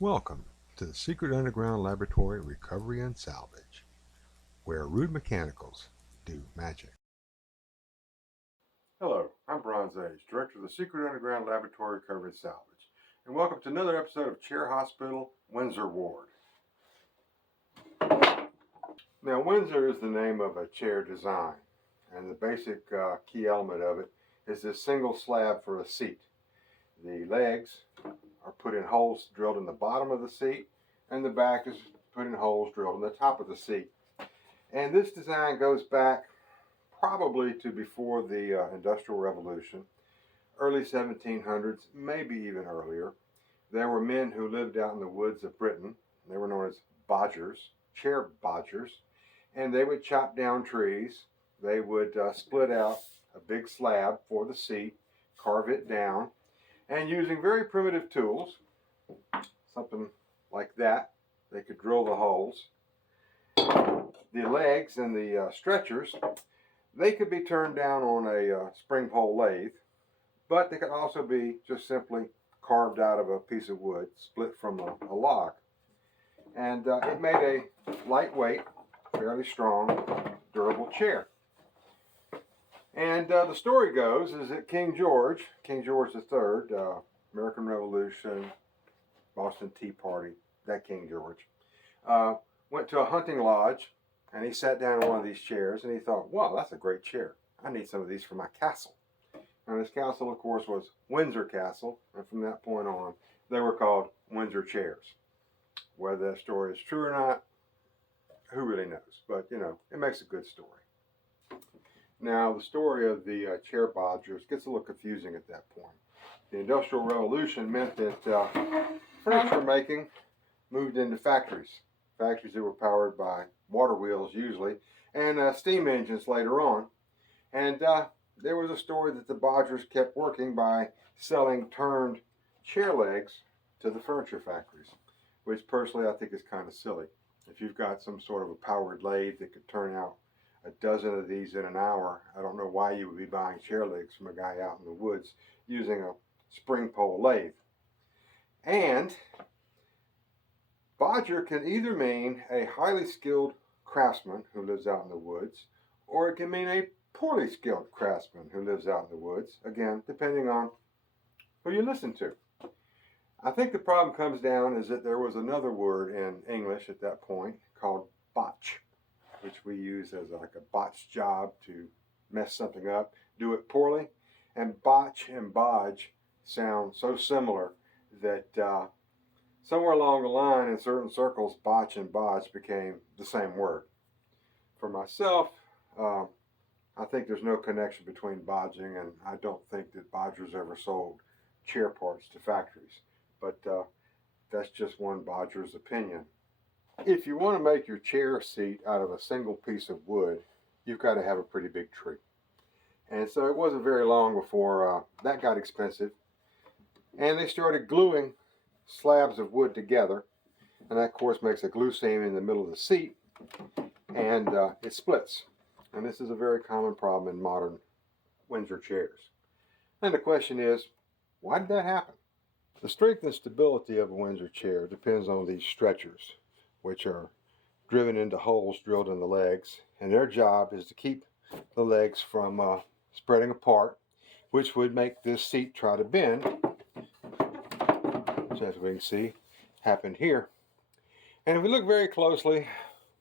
Welcome to the Secret Underground Laboratory Recovery and Salvage, where rude mechanicals do magic. Hello, I'm Bronze Age, Director of the Secret Underground Laboratory Recovery and Salvage, and welcome to another episode of Chair Hospital, Windsor Ward. Now, Windsor is the name of a chair design, and the basic key element of it is this single slab for a seat. The legs are put in holes drilled in the bottom of the seat, and the back is put in holes drilled in the top of the seat. And this design goes back probably to before the Industrial Revolution, early 1700s, maybe even earlier. There were men who lived out in the woods of Britain. They were known as bodgers, chair bodgers, and they would chop down trees. They would split out a big slab for the seat, carve it down, and using very primitive tools, something like that, they could drill the holes. The legs and the stretchers, they could be turned down on a spring pole lathe, but they could also be just simply carved out of a piece of wood, split from a log. And it made a lightweight, fairly strong, durable chair. And the story goes is that King George III, American Revolution, Boston Tea Party, that King George, went to a hunting lodge, and he sat down in one of these chairs, and he thought, wow, that's a great chair. I need some of these for my castle. And his castle, of course, was Windsor Castle, and from that point on, they were called Windsor chairs. Whether that story is true or not, who really knows? But, you know, it makes a good story. Now, the story of the chair bodgers gets a little confusing at that point. The Industrial Revolution meant that furniture making moved into factories that were powered by water wheels usually, and steam engines later on. And there was a story that the bodgers kept working by selling turned chair legs to the furniture factories, which personally I think is kind of silly. If you've got some sort of a powered lathe that could turn out a dozen of these in an hour, I don't know why you would be buying chair legs from a guy out in the woods using a spring pole lathe. And bodger can either mean a highly skilled craftsman who lives out in the woods, or it can mean a poorly skilled craftsman who lives out in the woods, again, depending on who you listen to. I think the problem comes down is that there was another word in English at that point called botch, which we use as like a botch job to mess something up, do it poorly. And botch and bodge sound so similar that somewhere along the line in certain circles, botch and bodge became the same word. For myself, I think there's no connection between bodging, and I don't think that bodgers ever sold chair parts to factories. But that's just one bodger's opinion. If you want to make your chair seat out of a single piece of wood, you've got to have a pretty big tree. And so it wasn't very long before that got expensive. And they started gluing slabs of wood together. And that, of course, makes a glue seam in the middle of the seat. And it splits. And this is a very common problem in modern Windsor chairs. And the question is, why did that happen? The strength and stability of a Windsor chair depends on these stretchers, which are driven into holes drilled in the legs, and their job is to keep the legs from spreading apart, which would make this seat try to bend, which, as we can see, happened here. And if we look very closely,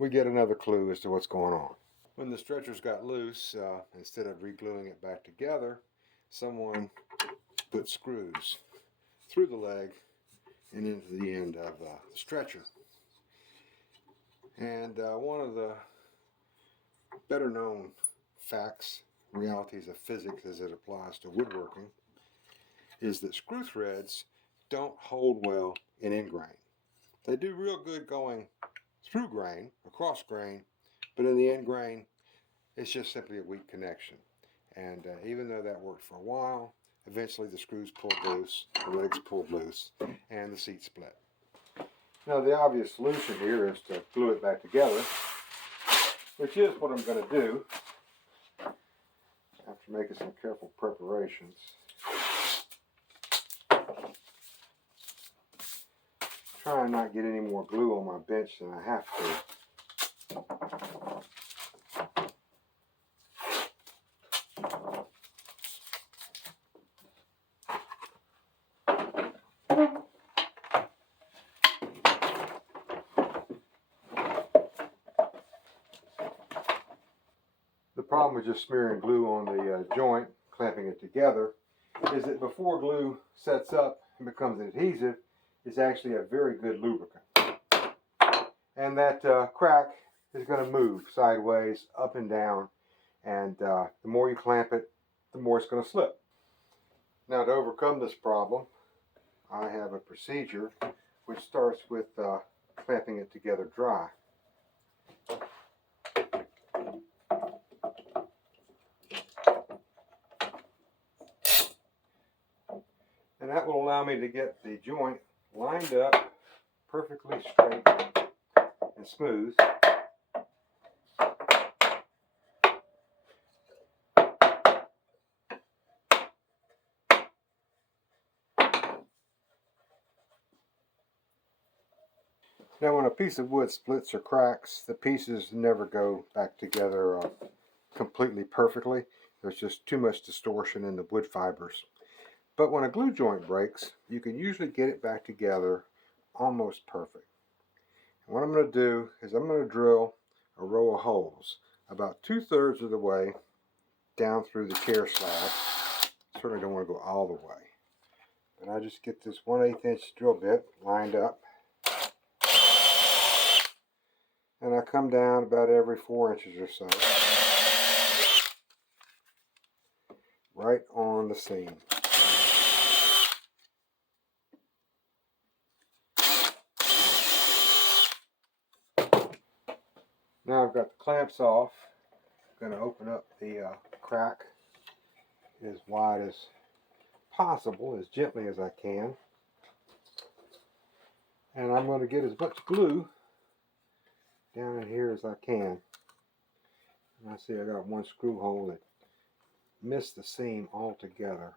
we get another clue as to what's going on. When the stretchers got loose, instead of re-gluing it back together, someone put screws through the leg and into the end of the stretcher. And one of the better known facts, realities of physics as it applies to woodworking, is that screw threads don't hold well in end grain. They do real good going through grain, across grain, but in the end grain, it's just simply a weak connection. And even though that worked for a while, eventually the screws pulled loose, the legs pulled loose, and the seat split. Now the obvious solution here is to glue it back together, which is what I'm going to do after making some careful preparations. try and not get any more glue on my bench than I have to. The problem with just smearing glue on the joint, clamping it together, is that before glue sets up and becomes adhesive, it's actually a very good lubricant. And that crack is going to move sideways, up and down, and the more you clamp it, the more it's going to slip. Now, to overcome this problem, I have a procedure which starts with clamping it together dry. And that will allow me to get the joint lined up perfectly straight and smooth. Now, when a piece of wood splits or cracks, the pieces never go back together completely perfectly. There's just too much distortion in the wood fibers. But when a glue joint breaks, you can usually get it back together almost perfect. And what I'm going to do is I'm going to drill a row of holes about 2/3 of the way down through the chair slab. Certainly don't want to go all the way. But I just get this 1/8 inch drill bit lined up. And I come down about every 4 inches or so. Right on the seam. Now I've got the clamps off. I'm going to open up the crack as wide as possible, as gently as I can. And I'm going to get as much glue down in here as I can. And I see I got one screw hole that missed the seam altogether.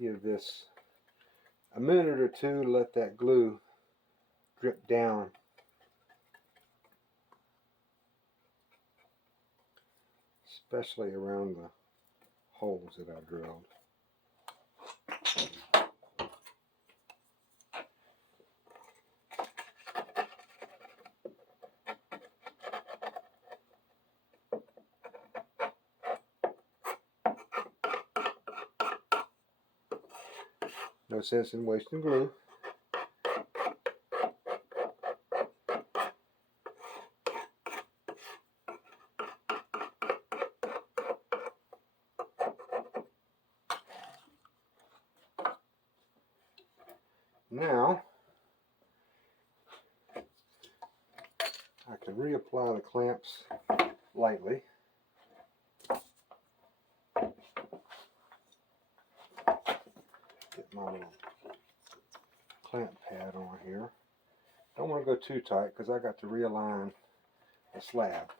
Give this a minute or two to let that glue drip down. Especially around the holes that I drilled. No sense in wasting glue. Now, I can reapply the clamps lightly. Get my little clamp pad on here. Don't want to go too tight because I got to realign the slab.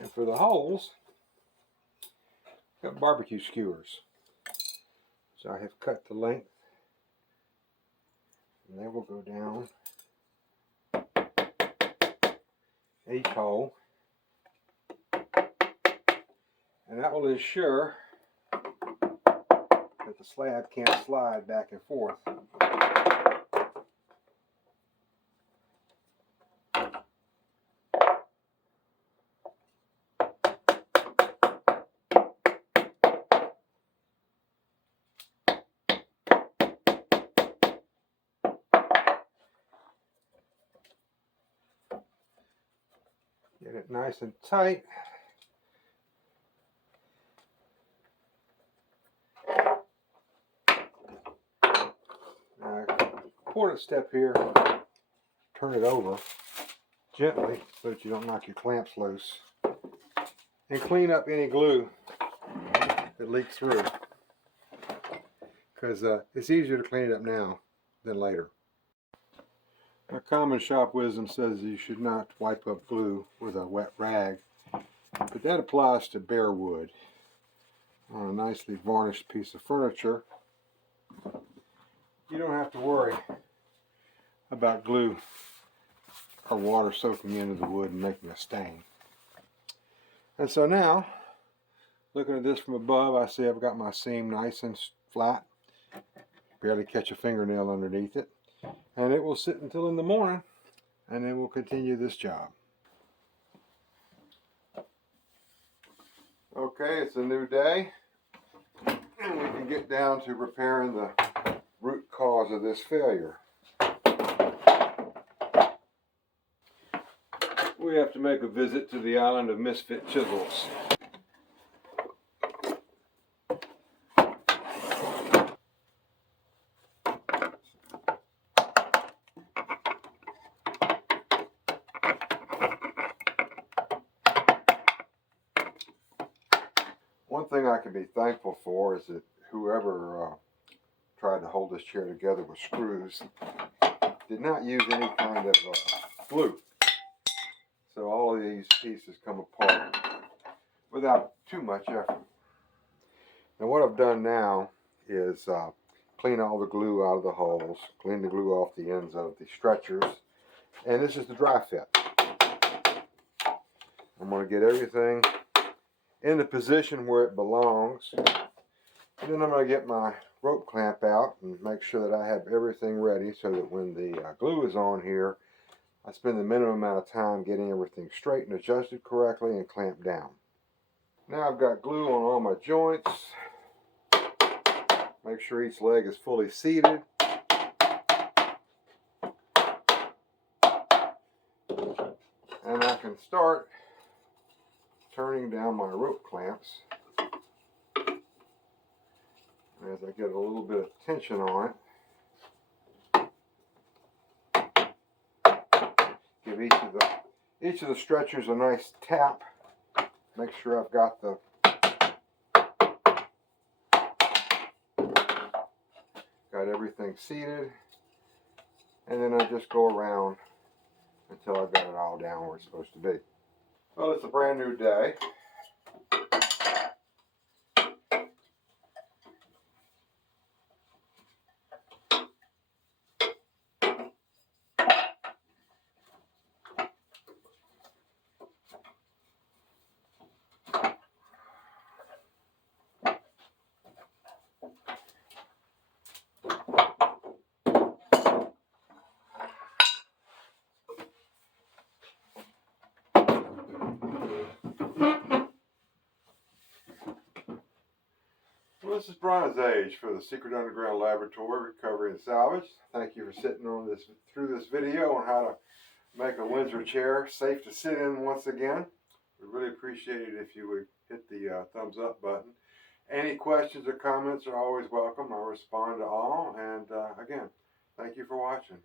And for the holes, I've got barbecue skewers. So I have cut the length, and they will go down each hole. And that will ensure that the slab can't slide back and forth. Get it nice and tight. Now, important step here, turn it over gently so that you don't knock your clamps loose. And clean up any glue that leaks through, because it's easier to clean it up now than later. A common shop wisdom says you should not wipe up glue with a wet rag, but that applies to bare wood. On a nicely varnished piece of furniture, you don't have to worry about glue or water soaking into the wood and making a stain. And so now, looking at this from above, I see I've got my seam nice and flat. Barely catch a fingernail underneath it. And it will sit until in the morning, and then we'll continue this job. Okay, it's a new day, and we can get down to repairing the root cause of this failure. We have to make a visit to the island of misfit chisels. One thing I can be thankful for is that whoever tried to hold this chair together with screws did not use any kind of glue. So all of these pieces come apart without too much effort. Now what I've done now is clean all the glue out of the holes, clean the glue off the ends of the stretchers, and this is the dry fit. I'm going to get everything in the position where it belongs, and then I'm going to get my rope clamp out and make sure that I have everything ready so that when the glue is on here, I spend the minimum amount of time getting everything straight and adjusted correctly and clamped down. Now I've got glue on all my joints. Make sure each leg is fully seated. And I can start turning down my rope clamps as I get a little bit of tension on it. Give each of the stretchers a nice tap. Make sure I've got everything seated, and then I just go around until I've got it all down where it's supposed to be. Well, it's a brand new day. Well, this is Brian's Age for the Secret Underground Laboratory Recovery and Salvage. Thank you for sitting on through this video on how to make a Windsor chair safe to sit in once again. We'd really appreciate it if you would hit the thumbs up button. Any questions or comments are always welcome. I'll respond to all. And again, thank you for watching.